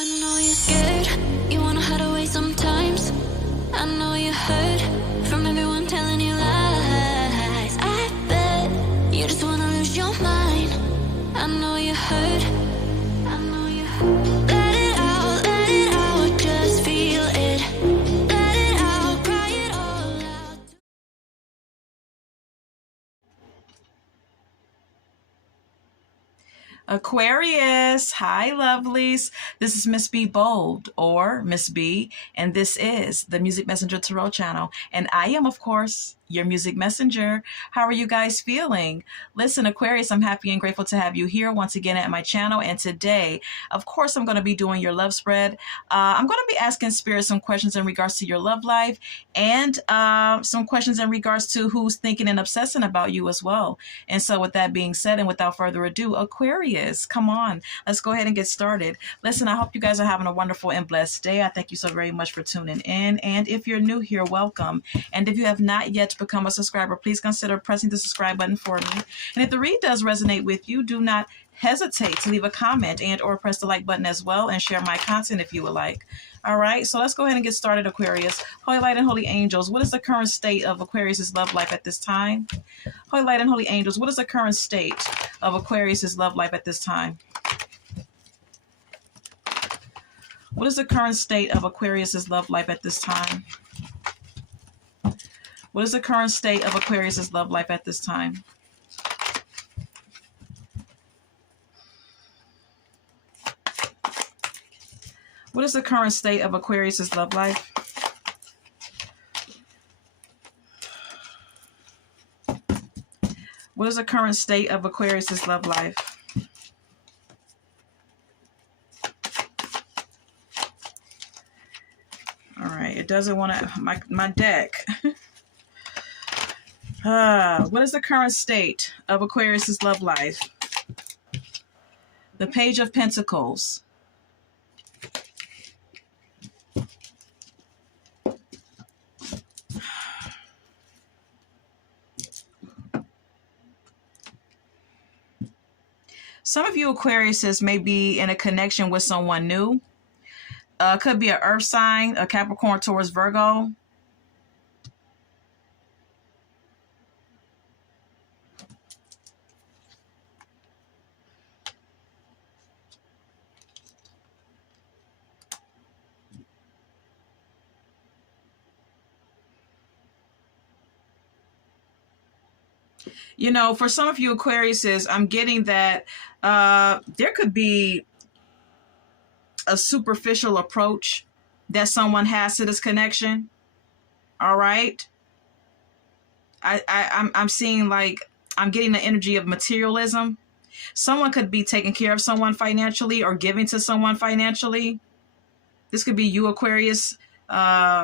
I know you're scared, you wanna hide away sometimes. I know you hurt from everyone telling you lies. I bet you just wanna lose your mind. I know you hurt, I know you hurt. Let it out, just feel it. Let it out, cry it all out. Aquarius, hi lovelies. This is Miss B Bold, or Miss B, and this is the Music Messenger Tarot channel. And I am, of course, your music messenger. How are you guys feeling? Listen, Aquarius, I'm happy and grateful to have you here once again at my channel. And today, of course, I'm going to be doing your love spread. I'm going to be asking Spirit some questions in regards to your love life and some questions in regards to who's thinking and obsessing about you as well. And so with that being said, and without further ado, Aquarius, come on, let's go ahead and get started. Listen, I hope you guys are having a wonderful and blessed day. I thank you so very much for tuning in. And if you're new here, welcome. And if you have not yet become a subscriber, please consider pressing the subscribe button for me. And if the read does resonate with you, do not hesitate to leave a comment and or press the like button as well, and share my content if you would like. All right, so let's go ahead and get started, Aquarius. Holy Light and Holy Angels, what is the current state of Aquarius's love life at this time? Holy Light and Holy Angels, what is the current state of Aquarius's love life at this time? What is the current state of Aquarius's love life at this time? What is the current state of Aquarius's love life at this time? What is the current state of Aquarius's love life? What is the current state of Aquarius's love life? All right, it doesn't want to, my deck. What is the current state of Aquarius's love life? The Page of Pentacles. Some of you Aquariuses may be in a connection with someone new. Could be an earth sign, a Capricorn, Taurus, Virgo. You know, for some of you Aquariuses, I'm getting that there could be a superficial approach that someone has to this connection. All right. I'm seeing, like, I'm getting the energy of materialism. Someone could be taking care of someone financially or giving to someone financially. This could be you, Aquarius,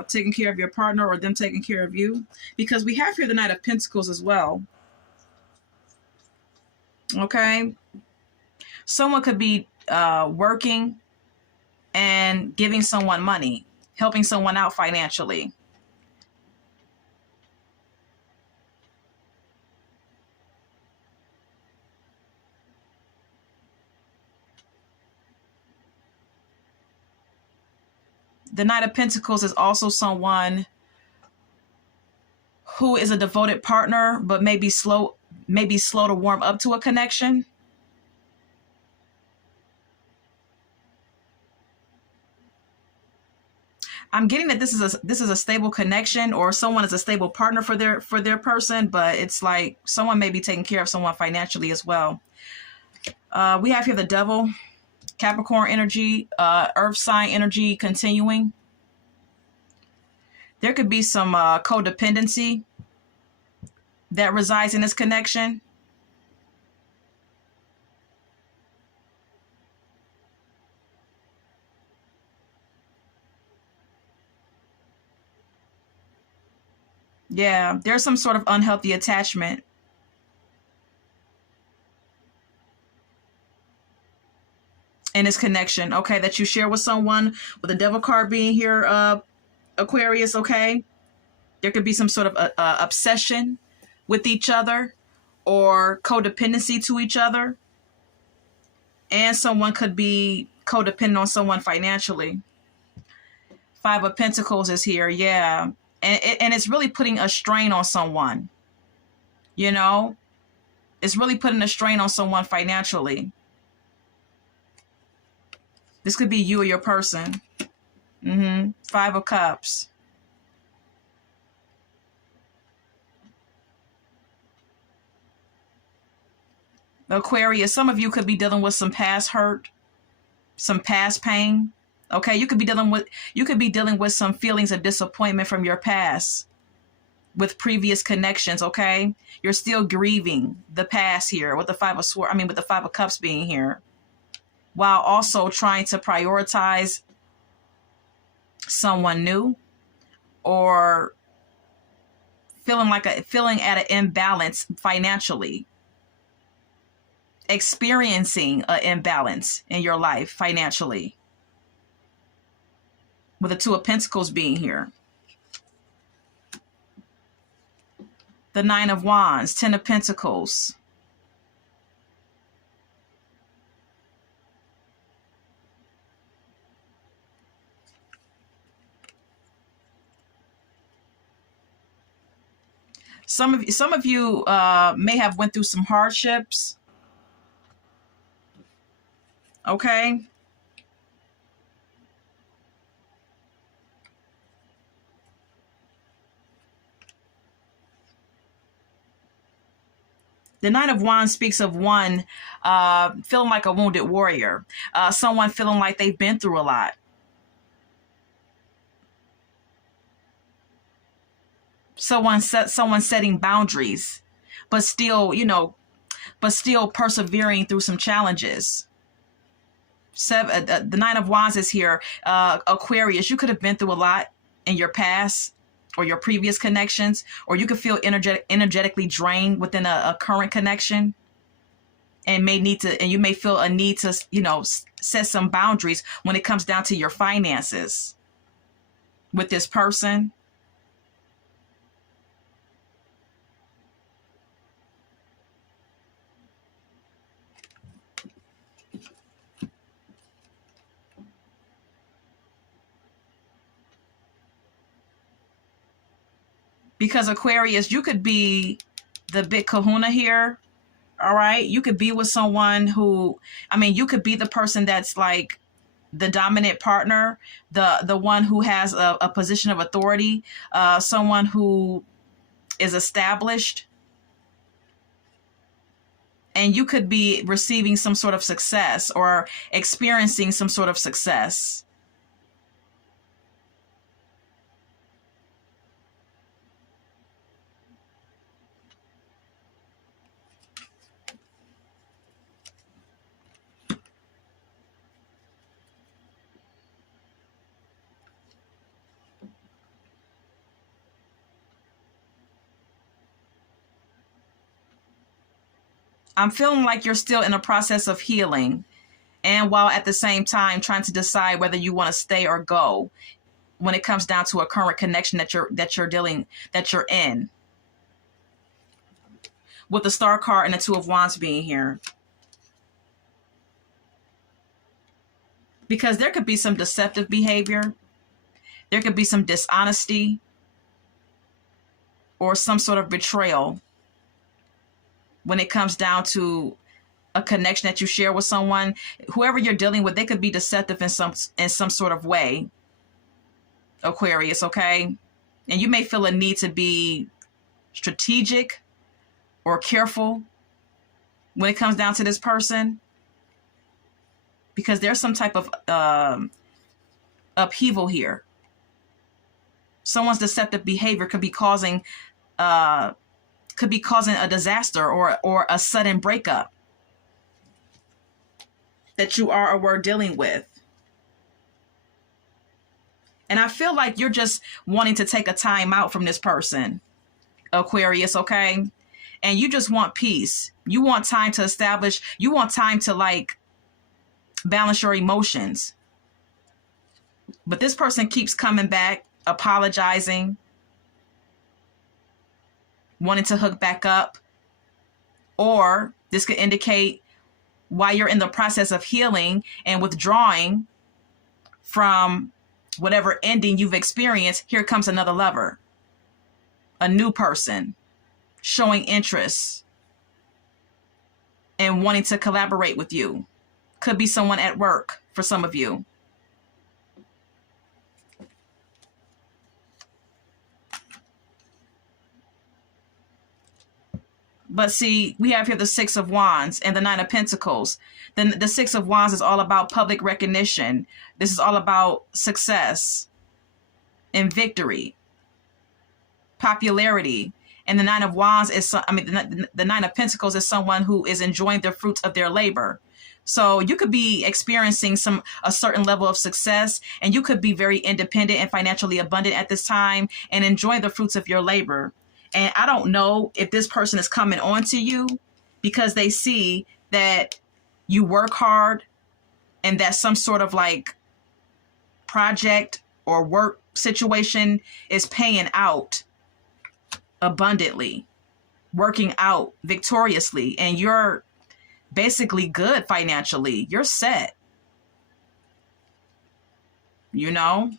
taking care of your partner or them taking care of you, because we have here the Knight of Pentacles as well. Okay. Someone could be working and giving someone money, helping someone out financially. The Knight of Pentacles is also someone who is a devoted partner, but maybe slow to warm up to a connection. I'm getting that this is a stable connection, or someone is a stable partner for their person, but it's like someone may be taking care of someone financially as well. We have here the Devil, Capricorn energy, earth sign energy continuing. There could be some codependency that resides in this connection. Yeah, there's some sort of unhealthy attachment. In this connection, okay, that you share with someone, with the Devil card being here, Aquarius, okay? There could be some sort of obsession with each other or codependency to each other. And someone could be codependent on someone financially. Five of Pentacles is here, yeah. And it's really putting a strain on someone, you know? It's really putting a strain on someone financially. This could be you or your person. Five of Cups. Aquarius, some of you could be dealing with some past hurt, some past pain. Okay, you could be dealing with some feelings of disappointment from your past with previous connections, okay? You're still grieving the past here with the with the Five of Cups being here, while also trying to prioritize someone new, or feeling at an imbalance financially, experiencing an imbalance in your life financially, with the Two of Pentacles being here. The Nine of Wands, Ten of Pentacles. Some of you may have went through some hardships. Okay. The Nine of Wands speaks of one feeling like a wounded warrior, someone feeling like they've been through a lot. Someone setting boundaries, but still persevering through some challenges. The Nine of Wands is here. Aquarius, you could have been through a lot in your past or your previous connections, or you could feel energetically drained within a current connection, and you may feel a need to, set some boundaries when it comes down to your finances with this person. Because Aquarius, you could be the big kahuna here. All right. You could be with someone who, you could be the person that's like the dominant partner, the one who has a position of authority, someone who is established. And you could be receiving some sort of success or experiencing some sort of success. I'm feeling like you're still in a process of healing, and while at the same time trying to decide whether you want to stay or go when it comes down to a current connection that you're in. With the Star card and the Two of Wands being here. Because there could be some deceptive behavior. There could be some dishonesty or some sort of betrayal when it comes down to a connection that you share with someone. Whoever you're dealing with, they could be deceptive in some sort of way, Aquarius, okay? And you may feel a need to be strategic or careful when it comes down to this person, because there's some type of upheaval here. Someone's deceptive behavior could be causing a disaster or a sudden breakup that you are or were dealing with. And I feel like you're just wanting to take a time out from this person, Aquarius, okay? And you just want peace. You want time to establish. You want time to like balance your emotions. But this person keeps coming back, apologizing, wanting to hook back up. Or this could indicate while you're in the process of healing and withdrawing from whatever ending you've experienced, here comes another lover, a new person showing interest and wanting to collaborate with you. Could be someone at work for some of you. But see, we have here the Six of Wands and the Nine of Pentacles. Then the Six of Wands is all about public recognition. This is all about success and victory, popularity. And the Nine of Wands is, the Nine of Pentacles is someone who is enjoying the fruits of their labor. So you could be experiencing a certain level of success, and you could be very independent and financially abundant at this time and enjoy the fruits of your labor. And I don't know if this person is coming on to you because they see that you work hard and that some sort of like project or work situation is paying out abundantly, working out victoriously, and you're basically good financially. You're set, you know?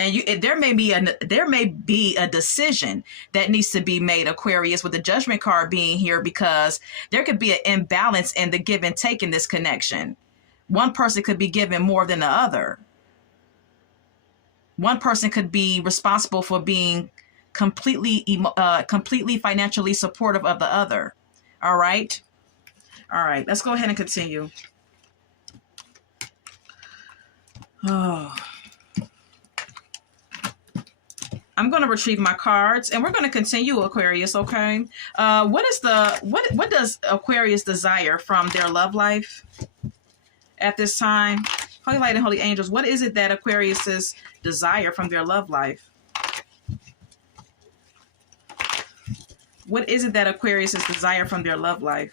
And there may be a decision that needs to be made, Aquarius, with the Judgment card being here, because there could be an imbalance in the give and take in this connection. One person could be given more than the other. One person could be responsible for being completely financially supportive of the other. All right. All right. Let's go ahead and continue. Oh. I'm going to retrieve my cards and we're going to continue, Aquarius, okay? What does Aquarius desire from their love life at this time? Holy Light and Holy Angels, what is it that Aquarius's desire from their love life? What is it that Aquarius's desire from their love life?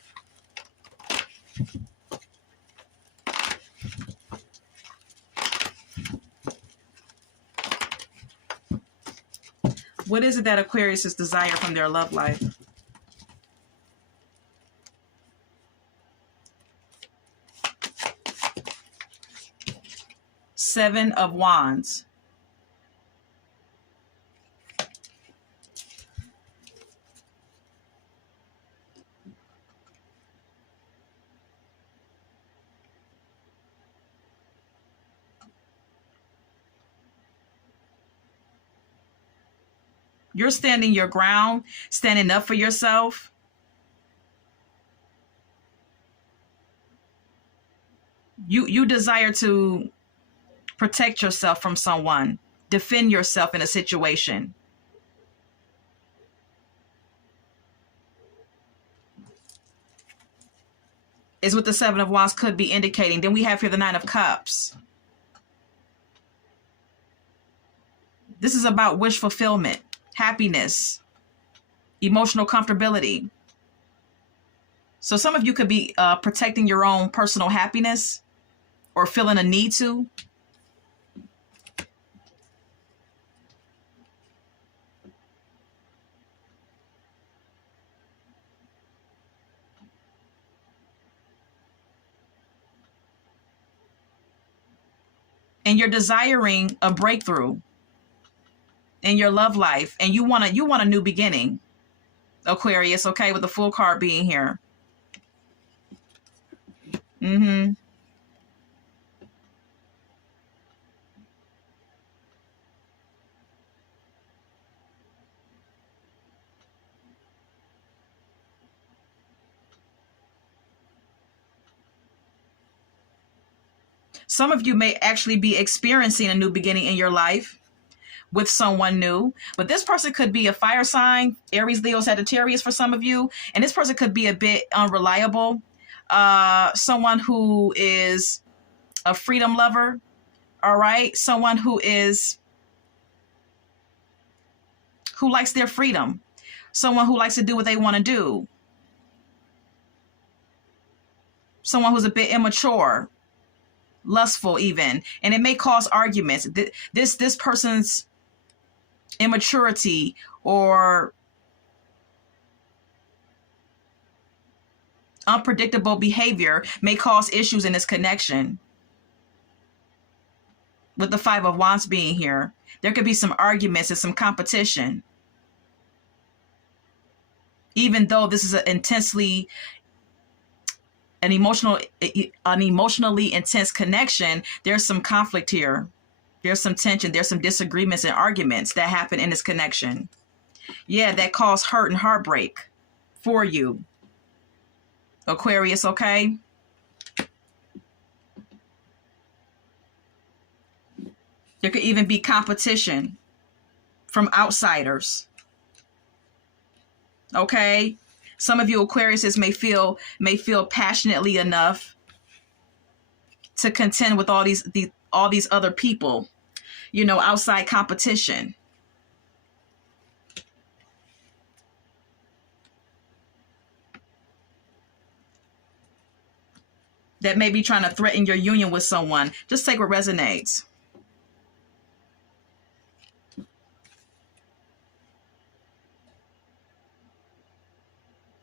What is it that Aquarius's desire from their love life? Seven of Wands. You're standing your ground, standing up for yourself. You desire to protect yourself from someone, defend yourself in a situation. Is what the Seven of Wands could be indicating. Then we have here the Nine of Cups. This is about wish fulfillment, happiness, emotional comfortability. So some of you could be protecting your own personal happiness or feeling a need to. And you're desiring a breakthrough in your love life, and you want a new beginning, Aquarius, okay, with the Fool card being here. Some of you may actually be experiencing a new beginning in your life with someone new, but this person could be a fire sign, Aries, Leo, Sagittarius for some of you, and this person could be a bit unreliable. Someone who is a freedom lover, all right? Someone who likes their freedom. Someone who likes to do what they want to do. Someone who's a bit immature, lustful even, and it may cause arguments. This person's immaturity or unpredictable behavior may cause issues in this connection. With the Five of Wands being here, there could be some arguments and some competition. Even though this is an emotionally intense connection, there's some conflict here. There's some tension. There's some disagreements and arguments that happen in this connection. Yeah, that cause hurt and heartbreak for you, Aquarius, okay? There could even be competition from outsiders. Okay? Some of you Aquariuses may feel passionately enough to contend with all these other people, outside competition. That may be trying to threaten your union with someone. Just take what resonates.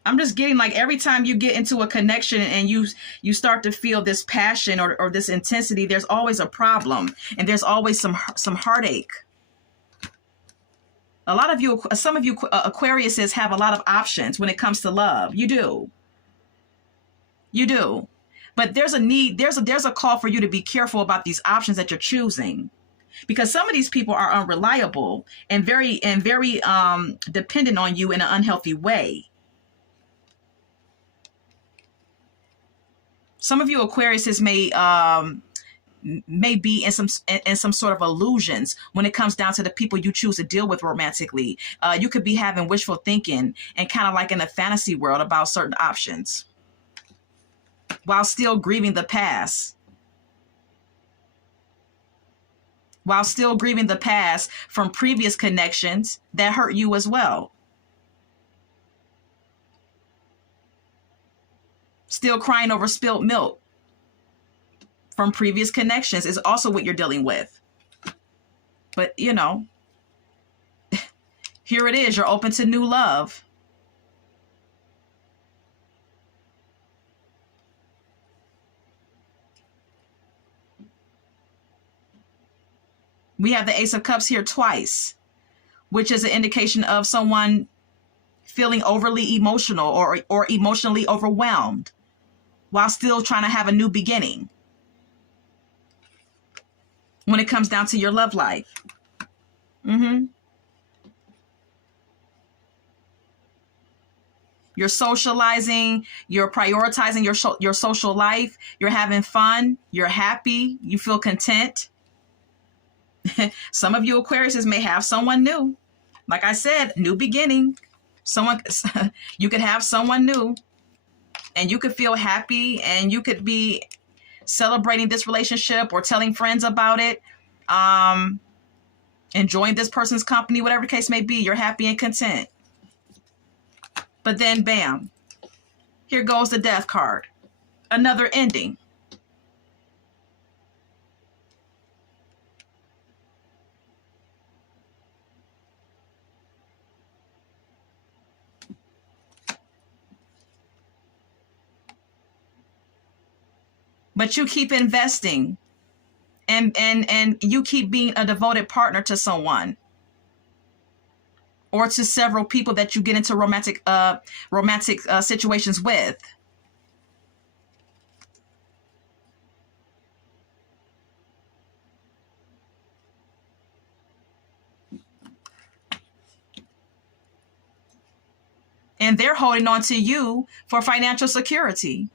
I'm just getting like every time you get into a connection and you start to feel this passion or this intensity, there's always a problem and there's always some heartache. Some of you Aquariuses have a lot of options when it comes to love. You do. But there's a call for you to be careful about these options that you're choosing, because some of these people are unreliable and very dependent on you in an unhealthy way. Some of you Aquariuses may be in some sort of illusions when it comes down to the people you choose to deal with romantically. You could be having wishful thinking and kind of like in a fantasy world about certain options, while still grieving the past. While still grieving the past from previous connections that hurt you as well. Still crying over spilled milk from previous connections is also what you're dealing with. But, here it is. You're open to new love. We have the Ace of Cups here twice, which is an indication of someone feeling overly emotional or emotionally overwhelmed while still trying to have a new beginning when it comes down to your love life. You're socializing, you're prioritizing your social life, you're having fun, you're happy, you feel content. Some of you Aquariuses may have someone new. Like I said, new beginning. You could have someone new and you could feel happy and you could be celebrating this relationship or telling friends about it, enjoying this person's company, whatever the case may be. You're happy and content. But then, bam, here goes the Death card. Another ending. But you keep investing and you keep being a devoted partner to someone or to several people that you get into romantic situations with. And they're holding on to you for financial security.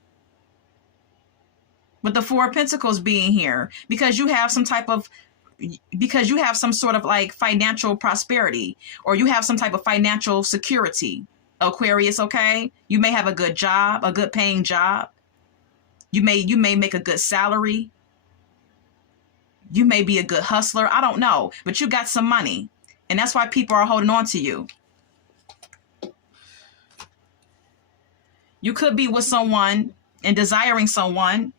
With the Four of Pentacles being here, because you have some sort of like financial prosperity, or you have some type of financial security, Aquarius, okay? You may have a good job, a good paying job. You may make a good salary. You may be a good hustler. I don't know, but you got some money, and that's why people are holding on to you. You could be with someone and desiring someone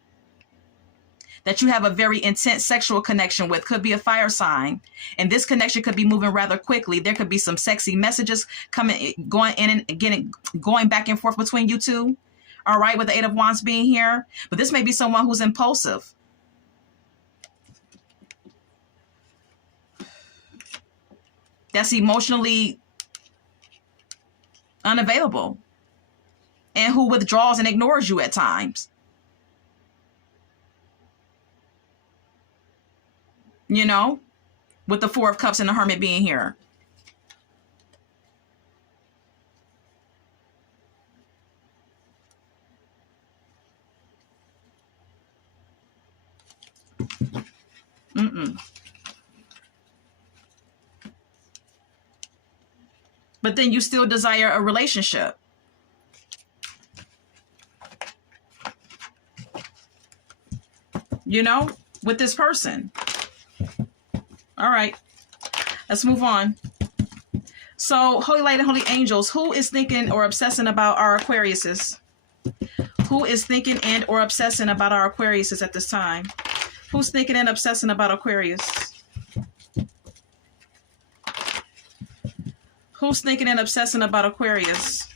that you have a very intense sexual connection with. Could be a fire sign, and this connection could be moving rather quickly. There could be some sexy messages going back and forth between you two, All right, with the Eight of Wands being here. But this may be someone who's impulsive. That's emotionally unavailable. And who withdraws and ignores you at times. You know, with the Four of Cups and the Hermit being here. But then you still desire a relationship. You know, with this person. All right, let's move on. So, Holy Light and Holy Angels, who is thinking or obsessing about our Aquariuses? Who is thinking and or obsessing about our Aquariuses at this time? Who's thinking and obsessing about Aquarius? Who's thinking and obsessing about Aquarius?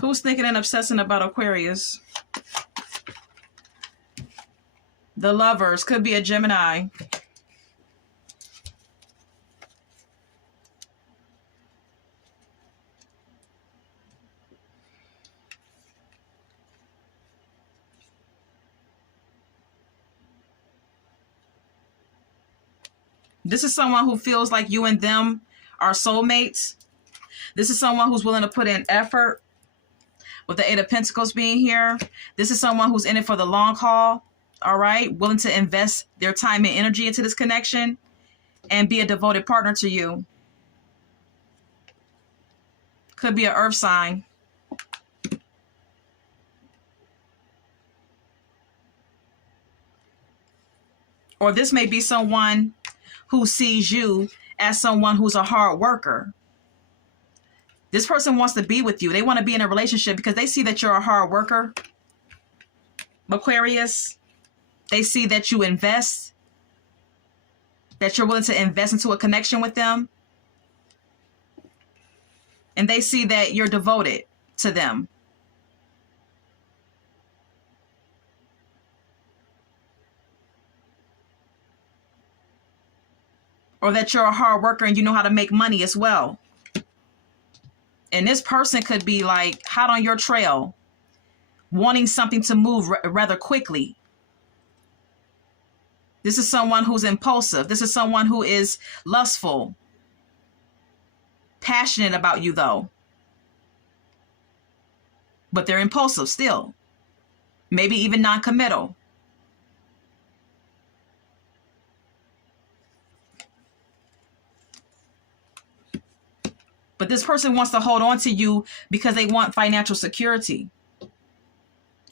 Who's thinking and obsessing about Aquarius? The Lovers. Could be a Gemini. This is someone who feels like you and them are soulmates. This is someone who's willing to put in effort. With the Eight of Pentacles being here, this is someone who's in it for the long haul, all right? Willing to invest their time and energy into this connection and be a devoted partner to you. Could be an earth sign. Or this may be someone who sees you as someone who's a hard worker. This person wants to be with you. They want to be in a relationship because they see that you're a hard worker. Aquarius, they see that you invest, that you're willing to invest into a connection with them. And they see that you're devoted to them. Or that you're a hard worker and you know how to make money as well. And this person could be like hot on your trail, wanting something to move rather quickly. This is someone who's impulsive. This is someone who is lustful, passionate about you though. But they're impulsive still. Maybe even non-committal. But this person wants to hold on to you because they want financial security.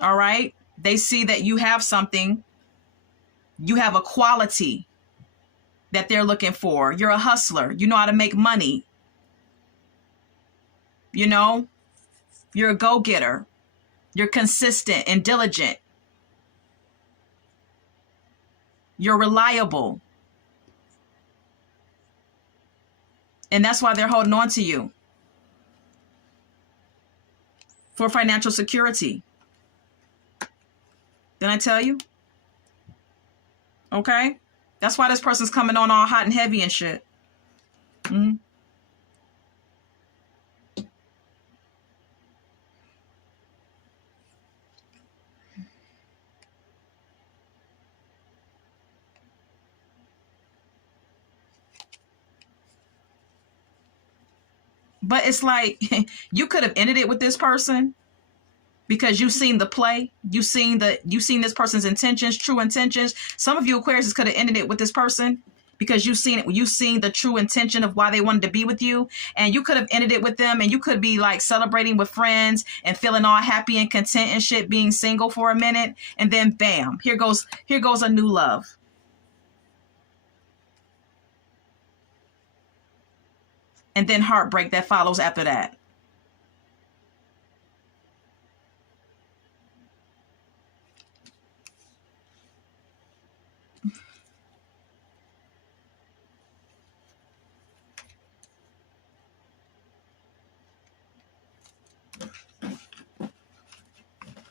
All right? They see that you have something. You have a quality that they're looking for. You're a hustler. You know how to make money. You know? You're a go-getter. You're consistent and diligent. You're reliable. And that's why they're holding on to you. For financial security. Didn't I tell you? Okay? That's why this person's coming on all hot and heavy and shit. Mm-hmm. But it's like you could have ended it with this person because you've seen the play. You've seen this person's intentions, true intentions. Some of you Aquarius could have ended it with this person because you've seen it. You've seen the true intention of why they wanted to be with you, and you could have ended it with them, and you could be like celebrating with friends and feeling all happy and content and shit, being single for a minute, and then bam, here goes a new love. And then heartbreak that follows after that.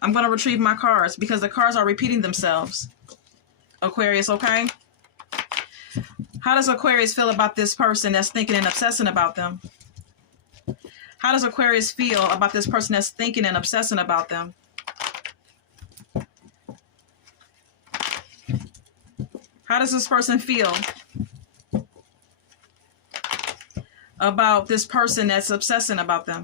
I'm going to retrieve my cards because the cards are repeating themselves. Aquarius, okay? How does Aquarius feel about this person that's thinking and obsessing about them? How does Aquarius feel about this person that's thinking and obsessing about them? How does this person feel about this person that's obsessing about them?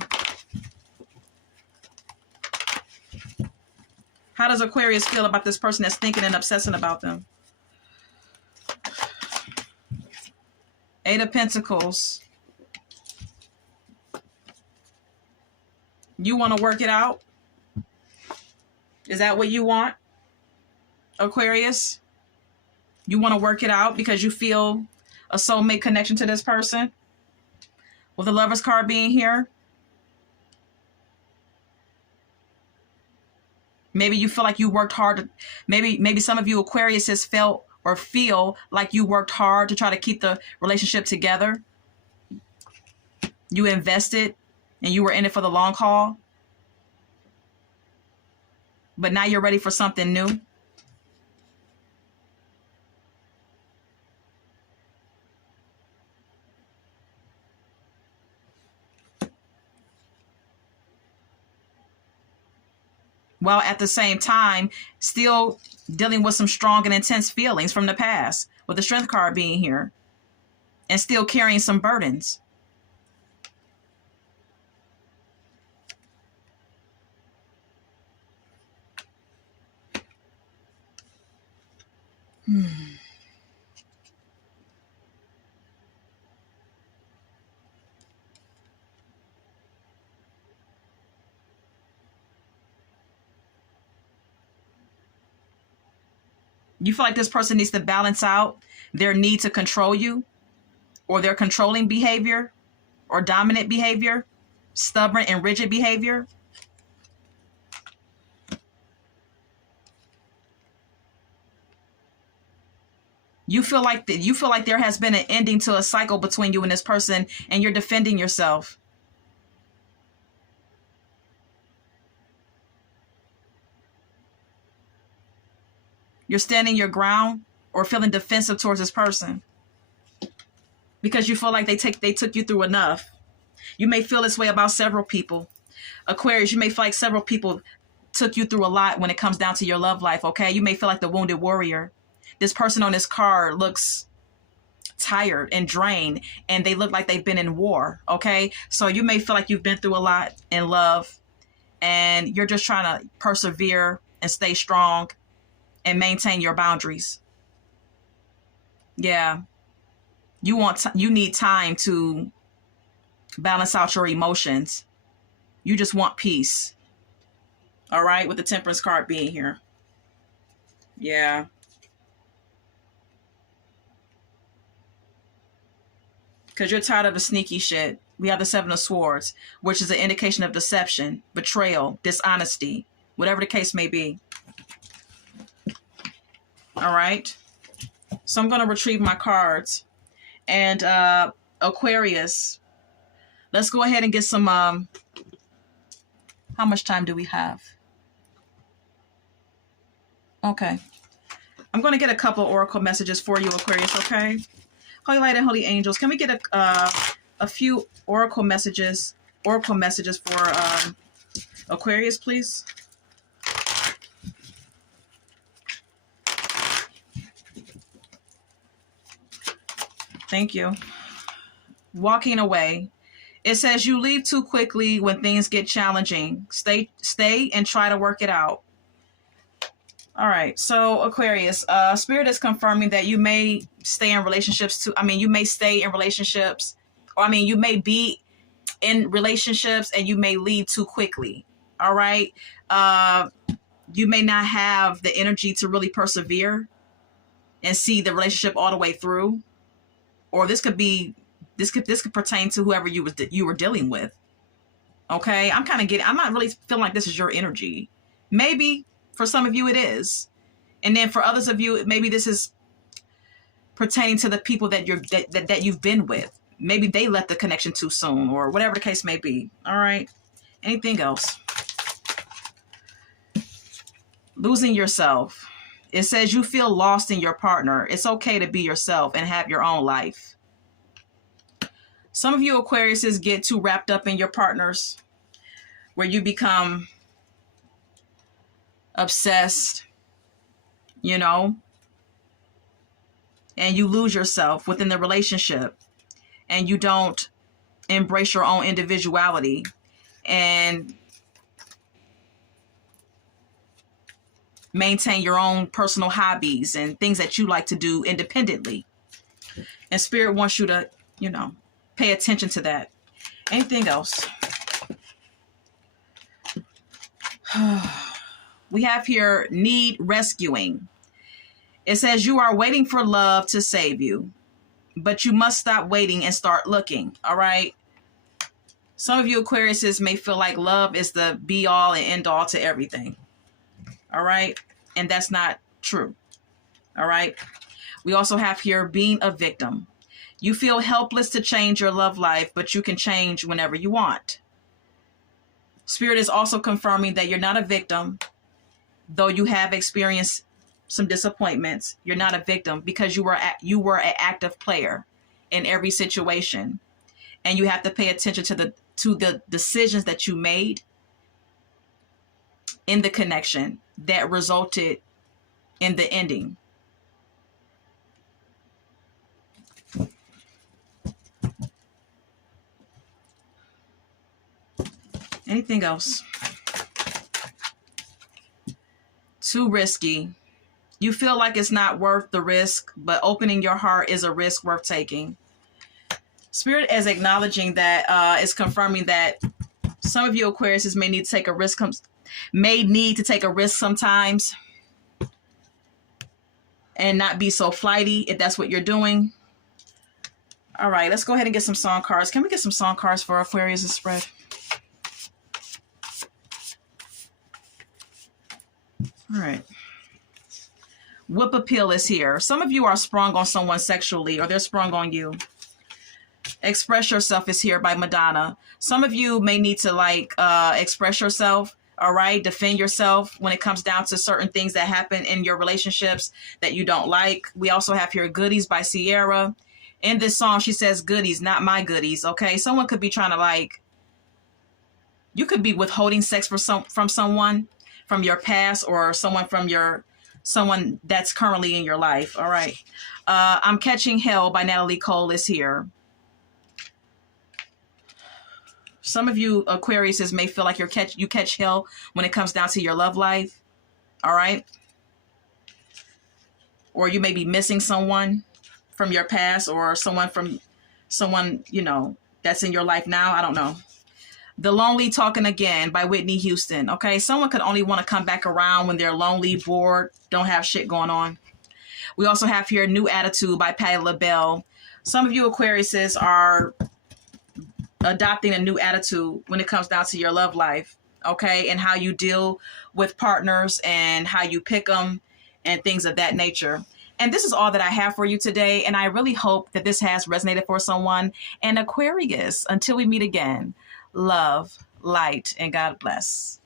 How does Aquarius feel about this person that's thinking and obsessing about them? Eight of Pentacles. You want to work it out? Is that what you want, Aquarius? You want to work it out because you feel a soulmate connection to this person? With the Lover's card being here. Maybe you feel like you worked hard. Maybe some of you Aquariuses felt or feel like you worked hard to try to keep the relationship together. You invested and you were in it for the long haul. But now you're ready for something new. While at the same time, still dealing with some strong and intense feelings from the past, with the Strength card being here, and still carrying some burdens. You feel like this person needs to balance out their need to control you, or their controlling behavior, or dominant behavior, stubborn and rigid behavior. You feel like there has been an ending to a cycle between you and this person, and you're defending yourself. You're standing your ground or feeling defensive towards this person because you feel like they took you through enough. You may feel this way about several people. Aquarius, you may feel like several people took you through a lot when it comes down to your love life, okay? You may feel like the wounded warrior. This person on this card looks tired and drained, and they look like they've been in war, okay? So you may feel like you've been through a lot in love, and you're just trying to persevere and stay strong and maintain your boundaries. Yeah. You need time to balance out your emotions. You just want peace. All right, with the Temperance card being here. Yeah. Because you're tired of the sneaky shit. We have the Seven of Swords, which is an indication of deception, betrayal, dishonesty, whatever the case may be. All right. So I'm going to retrieve my cards. And Aquarius, let's go ahead and get some, how much time do we have? Okay. I'm going to get a couple oracle messages for you, Aquarius, okay? Holy Light and Holy Angels, can we get a few oracle messages for Aquarius, please? Thank you. Walking away. It says you leave too quickly when things get challenging. Stay and try to work it out. All right. So Aquarius, Spirit is confirming that you may stay in relationships you may stay in relationships, or you may be in relationships and you may leave too quickly. All right. You may not have the energy to really persevere and see the relationship all the way through. Or this could pertain to whoever you were dealing with. Okay, I'm not really feeling like this is your energy. Maybe for some of you it is, and then for others of you, maybe this is pertaining to the people that you've been with. Maybe they left the connection too soon, or whatever the case may be. All right. Anything else? Losing yourself. It says you feel lost in your partner. It's okay to be yourself and have your own life. Some of you Aquariuses get too wrapped up in your partners, where you become obsessed, you know, and you lose yourself within the relationship, and you don't embrace your own individuality and maintain your own personal hobbies and things that you like to do independently. And Spirit wants you to, you know, pay attention to that. Anything else? We have here need rescuing. It says you are waiting for love to save you, but you must stop waiting and start looking. All right. Some of you Aquariuses may feel like love is the be all and end all to everything. All right. And that's not true. All right. We also have here being a victim. You feel helpless to change your love life, but you can change whenever you want. Spirit is also confirming that you're not a victim, though you have experienced some disappointments. You're not a victim because you were an active player in every situation, and you have to pay attention to the decisions that you made in the connection that resulted in the ending. Anything else? Too risky. You feel like it's not worth the risk, but opening your heart is a risk worth taking. Spirit is acknowledging that, is confirming that some of you Aquariuses may need to take a risk, sometimes, and not be so flighty if that's what you're doing. All right, let's go ahead and get some song cards. Can we get some song cards for Aquarius' spread? All right. Whip appeal is here. Some of you are sprung on someone sexually, or they're sprung on you. Express yourself is here by Madonna. Some of you may need to express yourself. All right. Defend yourself when it comes down to certain things that happen in your relationships that you don't like. We also have here Goodies by Sierra. In this song, she says goodies, not my goodies. Okay. Someone could be trying to you could be withholding sex from someone from your past, or someone that's currently in your life. All right. I'm Catching Hell by Natalie Cole is here. Some of you Aquariuses may feel like you catch hell when it comes down to your love life. All right. Or you may be missing someone from your past, or someone, you know, that's in your life now. I don't know. The Lonely Talking Again by Whitney Houston. Okay, someone could only want to come back around when they're lonely, bored, don't have shit going on. We also have here New Attitude by Patti LaBelle. Some of you Aquariuses are adopting a new attitude when it comes down to your love life, okay, and how you deal with partners and how you pick them and things of that nature. And this is all that I have for you today, and I really hope that this has resonated for someone. And Aquarius, until we meet again, love, light, and God bless.